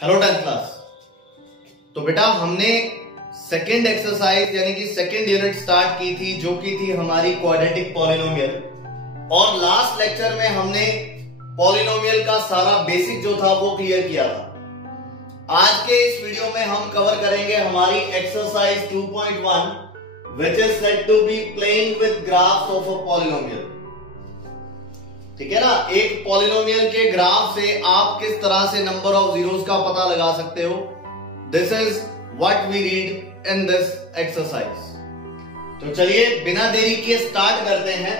Hello 10th class. तो बेटा हमने सेकेंड एक्सरसाइज यानी कि सेकेंड यूनिट स्टार्ट की थी जो की थी हमारी क्वाड्रेटिक पॉलिनोमियल। और लास्ट लेक्चर में हमने पॉलिनोमियल का सारा बेसिक जो था वो क्लियर किया था। आज के इस वीडियो में हम कवर करेंगे हमारी exercise 2.1 which is said to be playing with graphs of a polynomial। ठीक है ना, एक पॉलिनोमियल के ग्राफ से आप किस तरह से नंबर ऑफ जीरोस का पता लगा सकते हो। This is what we read in this exercise. तो चलिए बिना देरी के स्टार्ट करते हैं।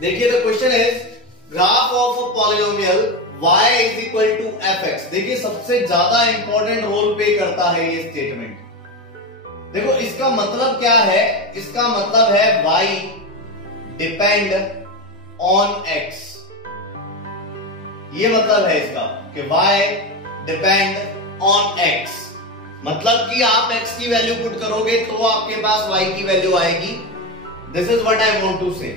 देखिए the question is graph of a polynomial y is equal to fx। देखिए सबसे ज्यादा इंपॉर्टेंट रोल प्ले करता है ये स्टेटमेंट। देखो इसका मतलब क्या है, इसका मतलब है y डिपेंड ऑन x। ये मतलब है इसका कि y डिपेंड ऑन x, मतलब कि आप x की वैल्यू पुट करोगे तो आपके पास y की वैल्यू आएगी। This is what I want to say.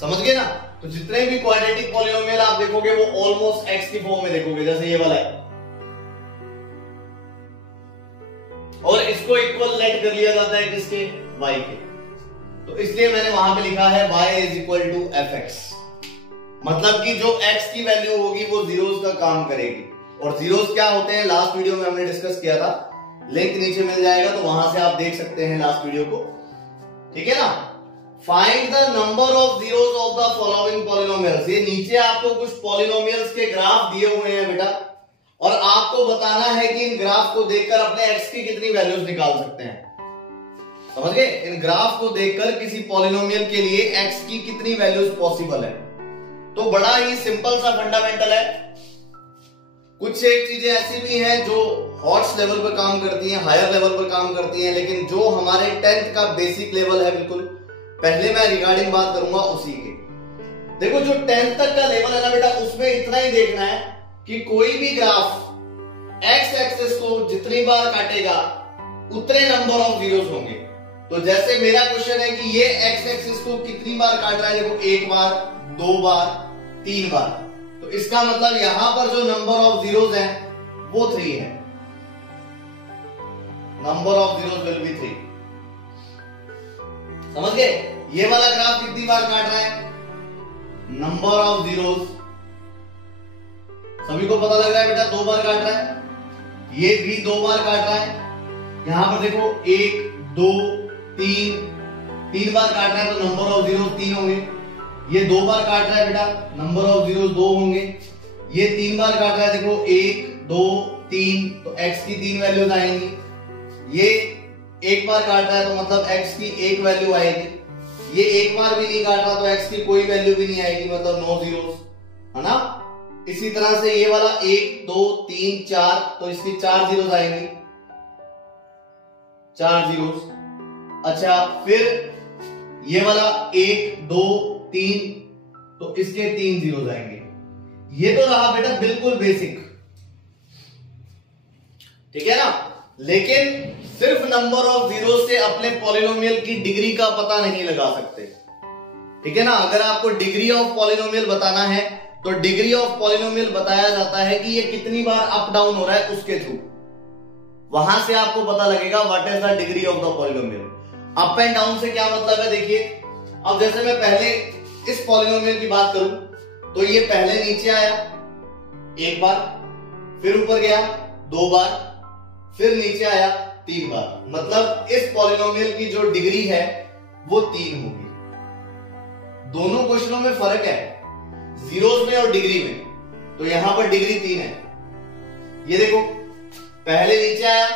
समझ गए ना। तो जितने भी क्वाड्रेटिक पॉलिनोमियल आप देखोगे वो ऑलमोस्ट x की फॉर्म में देखोगे, जैसे ये वाला है, और इसको इक्वल लेट कर लिया जाता है किसके, y के। तो इसलिए मैंने वहां पे लिखा है y is equal to fx, मतलब कि जो x की वैल्यू होगी वो जीरोस का काम करेगी। और जीरोस क्या होते हैं लास्ट वीडियो में हमने डिस्कस किया था, लिंक नीचे मिल जाएगा तो वहां से आप देख सकते हैं लास्ट वीडियो को। ठीक है ना। Find the number of zeros of the following polynomials. ये नीचे आपको कुछ पॉलिनोमियल्स के ग्राफ दिए हुए हैं बेटा, और आपको बताना है कि इन ग्राफ को देखकर अपने x की कितनी वैल्यूज निकाल सकते हैं। समझ गए। इन ग्राफ को देखकर किसी पॉलिनोमियल के लिए x की कितनी वैल्यूज पॉसिबल है। तो बड़ा ही सिंपल सा फंडामेंटल है। कुछ एक चीजें ऐसी भी हैं जो हॉट्स लेवल पर काम करती हैं, हायर लेवल पर काम करती हैं, लेकिन जो हमारे 10th का बेसिक लेवल है, बिल्कुल पहले मैं रिगार्डिंग बात करूंगा उसी के। देखो जो 10th तक का लेवल है ना बेटा, उसमें इतना ही देखना है कि कोई भी ग्राफ एक्स एक्सिस को जितनी बार काटेगा उतने नंबर ऑफ जीरोस होंगे। तो जैसे मेरा क्वेश्चन है कि ये एक्स एक्सिस को कितनी बार काट रहा है, देखो एक बार, दो बार, तीन बार। तो इसका मतलब यहां पर जो नंबर ऑफ जीरोस हैं वो 3 है। Number of zeros will be 3। समझ गए। ये वाला ग्राफ कितनी बार काट रहा है, नंबर ऑफ जीरोस सभी को पता लग रहा है बेटा, 2 बार काट रहा है। ये भी 2 बार काट रहा है। यहां पर देखो 1 2 3 बार काट रहा है तो नंबर ऑफ जीरोस 3 होंगे। ये 2 बार काट रहा है बेटा, नंबर ऑफ जीरोस 2 होंगे। ये 3 बार काट रहा है, देखो 1 2 3, तो x की 3 वैल्यूज आएंगी। ये 1 बार काट रहा है तो मतलब x की 1 वैल्यू आएगी। ये 1 बार भी नहीं काट रहा तो x की कोई वैल्यू भी नहीं आएगी, मतलब नो जीरोस, है ना। इसी तरह से ये वाला 1 2 3 4, तो इसकी 4 जीरोस आएंगी, 4 जीरोस। अच्छा फिर ये वाला 1 2 3, तो इसके 3 जीरोस आएंगे। ये तो रहा बेटा बिल्कुल बेसिक। ठीक है ना। लेकिन सिर्फ नंबर ऑफ जीरोस से अपने पॉलिनोमियल की डिग्री का पता नहीं लगा सकते। ठीक है ना। अगर आपको डिग्री ऑफ पॉलिनोमियल बताना है तो डिग्री ऑफ पॉलिनोमियल बताया जाता है कि ये कितनी बार अप डाउन हो रहा है उसके थ्रू। वहां से आपको पता लगेगा what is the degree of the polynomial. Up and down से क्या मतलब है, देखिए अब जैसे मैं पहले इस पॉलिनोमियल की बात करूं तो ये पहले नीचे आया 1 बार, फिर ऊपर गया 2 बार, फिर नीचे आया 3 बार। मतलब इस पॉलिनोमियल की जो डिग्री है वो 3 होगी। दोनों क्वेश्चनों में फर्क है, जीरोस में और डिग्री में। तो यहां पर डिग्री 3 है। ये देखो पहले नीचे आया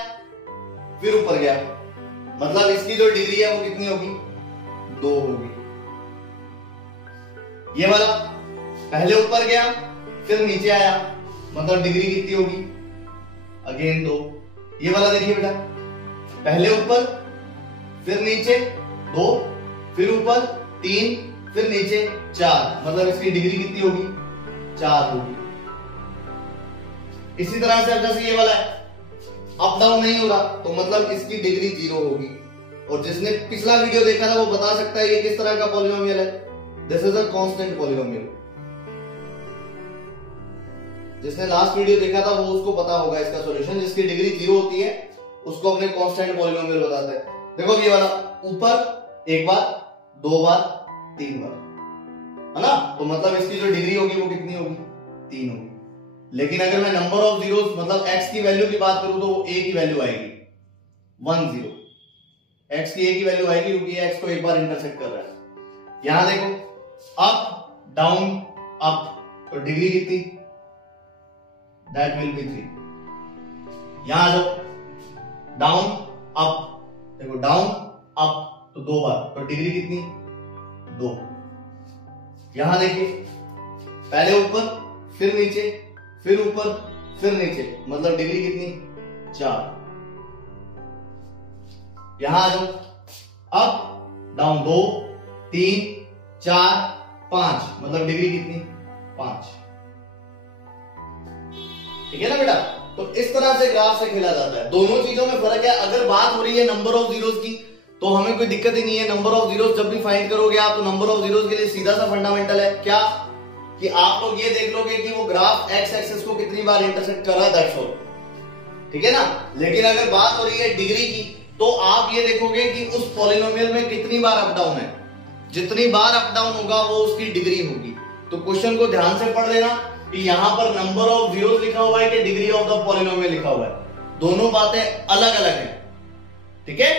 फिर ऊपर गया, मतलब इसकी जो डिग्री है वो कितनी होगी, 2 होगी। ये वाला पहले ऊपर गया फिर नीचे आया, मतलब डिग्री कितनी होगी, अगेन 2। ये वाला देखिए बेटा, पहले ऊपर फिर नीचे 2, फिर ऊपर 3, फिर नीचे 4, मतलब इसकी डिग्री कितनी होगी, 4 होगी। इसी तरह से जैसे ये वाला है अप डाउन नहीं हो रहा तो मतलब इसकी डिग्री 0 होगी। और जिसने पिछला वीडियो देखा था वो बता सकता है ये किस तरह का पॉलिनोमियल है। This is a constant polynomial. जिसने लास्ट वीडियो देखा था वो उसको पता होगा इसका सॉल्यूशन। जिसकी डिग्री 0 होती है उसको अपने कांस्टेंट पॉलिनोमियल बताते हैं। देखो ये वाला ऊपर एक बार, 2 बार, 3 बार, है ना, तो मतलब इसकी जो डिग्री होगी वो कितनी होगी, 3 होगी। लेकिन अगर मैं नंबर ऑफ जीरोस मतलब x की वैल्यू की बात करूं तो वो a की वैल्यू आएगी 1 0। x की a की वैल्यू आएगी क्योंकि ये x को एक बार इंटरसेक्ट कर रहा है। यहां देखो अप डाउन अप, तो डिग्री कितनी, दैट विल बी 3। यहां आ जाओ डाउन अप, देखो डाउन अप तो 2 बार, तो डिग्री कितनी 2। यहां देखिए पहले ऊपर फिर नीचे फिर ऊपर फिर नीचे, मतलब डिग्री कितनी 4। यहां आ जाओ अप डाउन 2 3 4 5, मतलब डिग्री कितनी 5। ठीक है ना बेटा। तो इस तरह से ग्राफ से खेला जाता है। दोनों चीजों में फर्क है। अगर बात हो रही है नंबर ऑफ जीरोस की तो हमें कोई दिक्कत ही नहीं है। नंबर ऑफ जीरोस जब भी फाइंड करोगे आप तो नंबर ऑफ जीरोस के लिए सीधा सा फंडामेंटल है क्या कि आप लोग ये देख लोगे कि वो ग्राफ एक्स एक्सिस को कितनी बार इंटरसेक्ट कर रहा है, दैट्स ऑल। ठीक है ना। लेकिन अगर बात हो रही है डिग्री की तो आप ये देखोगे कि उस पॉलिनोमियल में कितनी बार अप डाउन है। जितनी बार अप डाउन होगा वो उसकी डिग्री होगी। तो क्वेश्चन को ध्यान से पढ़ लेना कि यहां पर नंबर ऑफ जीरोस लिखा हुआ है कि डिग्री ऑफ द पॉलिनोमियल लिखा हुआ है। दोनों बातें अलग अलग हैं। ठीक है।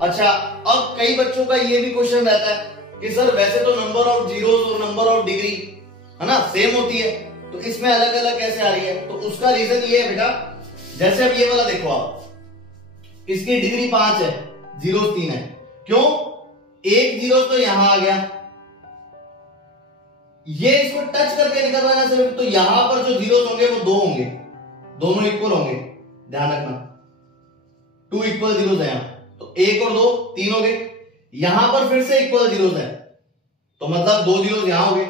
अच्छा, अब कई बच्चों का ये भी क्वेश्चन रहता है कि सर वैसे तो नंबर ऑफ जीरोस और नंबर ऑफ डिग्री है ना सेम होती है, तो इसमें अलग अलग कैसे आ रही है। तो उसका रीजन ये है बेटा, जैसे अब ये वाला देखो आप, इसकी डिग्री 5 है, जीरोस 3 है। क्यों, एक जीरो तो यहां आ गया, ये इसको टच करके निकल रहा है सिर्फ, तो यहां पर जो जीरोस होंगे वो 2 होंगे, दोनों इक्वल होंगे। ध्यान रखना 2 इक्वल जीरोस है यहां, तो 1 और 2 3 हो गए। यहां पर फिर से इक्वल जीरोस है, तो मतलब 2 जीरोस यहां हो गए,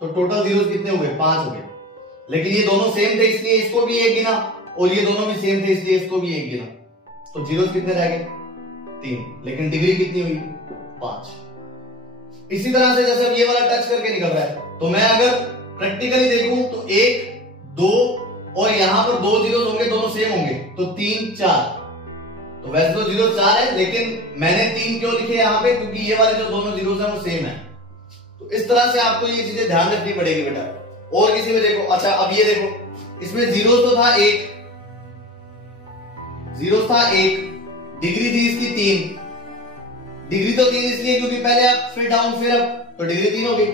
तो टोटल जीरोस कितने हो गए 5 हो गए। लेकिन ये दोनों सेम थे इसलिए इसको भी 1 गिना, और ये दोनों भी सेम थे इसलिए इसको भी 1 गिना, तो जीरोस कितने रह गए 3। लेकिन डिग्री कितनी हुई 5। इसी तरह से जैसे अब ये वाला टच करके निकल रहा है, तो मैं अगर प्रैक्टिकली देखूं तो 1 2 और यहां पर 2 जीरोस होंगे, दोनों सेम होंगे, तो 3 4। तो वैसे तो जीरो 4 है, लेकिन मैंने 3 क्यों लिखे यहां पे, क्योंकि ये वाले जो दोनों जीरोस हैं वो सेम है। तो इस तरह से आपको ये चीजें ध्यान रखनी पड़ेगी बेटा। और किसी में देखो, अच्छा अब ये देखो, इसमें जीरोस तो था 1, जीरोस था 1, डिग्री थी इसकी 3। डिग्री तो 3 इसलिए क्योंकि पहले अप फिर डाउन फिर अप, तो डिग्री 3 हो गई।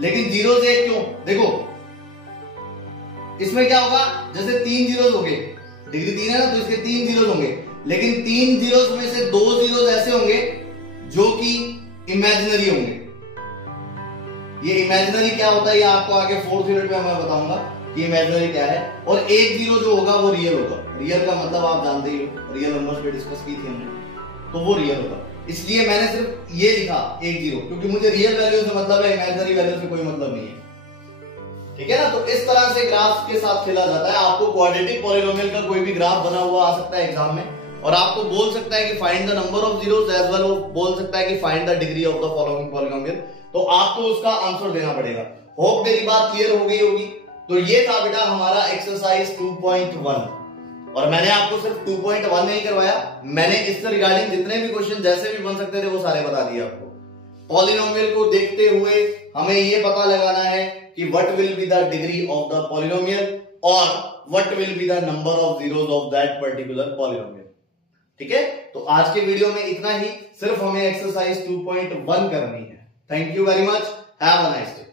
लेकिन जीरो से 1 क्यों, देखो इसमें क्या होगा, जैसे 3 जीरोस हो गए, डिग्री 3 है ना, तो इसके 3 जीरोस होंगे। लेकिन 3 जीरोस में से 2 जीरोस ऐसे होंगे जो कि इमेजिनरी होंगे। ये इमेजिनरी क्या होता है ये आपको आगे 4th यूनिट में मैं बताऊंगा कि इमेजिनरी क्या है। और 1 जीरो जो होगा वो रियल होगा। रियल का मतलब आप जानते ही हो, रियल नंबर्स पे डिस्कस की थी हमने, तो वो रियल होगा। इसलिए मैंने सिर्फ ये लिखा 1 0, क्योंकि मुझे रियल वैल्यू से मतलब है, इमेजिनरी वैल्यू से कोई मतलब नहीं है। ठीक है ना। तो इस तरह से ग्राफ के साथ खेला जाता है। आपको क्वाड्रेटिक पॉलिनोमियल का कोई भी ग्राफ बना हुआ आ सकता है एग्जाम में, और आपको बोल सकता है कि find the number of zeros as well, वो बोल सकता है कि find the degree of the following polynomial, तो आपको उसका आंसर देना पड़ेगा। होप मेरी बात क्लियर हो गई होगी। तो ये था बेटा हमारा एक्सरसाइज 2.1, और मैंने आपको सिर्फ 2.1 नहीं करवाया, मैंने इससे रिगार्डिंग जितने भी क्वेश्चन जैसे भी बन सकते थे वो सारे बता दिए आपको। पॉलिनोमियल को देखते हुए हमें ये पता लगाना है कि what will be the degree of the polynomial और what will be the number of zeros of that particular polynomial. ठीक है। तो आज के वीडियो में इतना ही, सिर्फ हमें एक्सरसाइज 2.1 करनी है। Thank you very much, have a nice day.